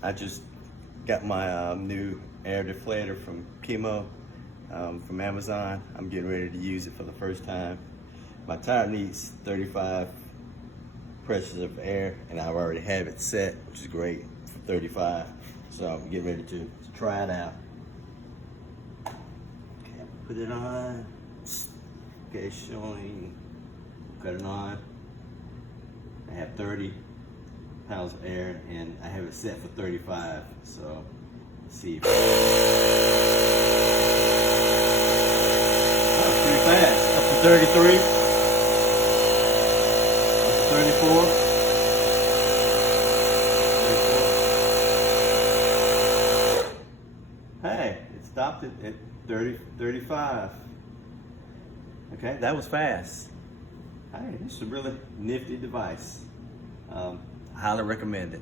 I just got my new air deflator from KIMO from Amazon. I'm getting ready to use it for the first time. My tire needs 35 pressures of air, and I already have it set, which is great, for 35. So I'm getting ready to try it out. Okay, put it on. Okay, showing, cut it on. I have 30 pounds of air, and I have it set for 35. So let's see. That was pretty fast. Up to 33. Up to 34. 34. Hey, it stopped it at 35. Okay, that was fast. Hey, this is a really nifty device. Highly recommend it.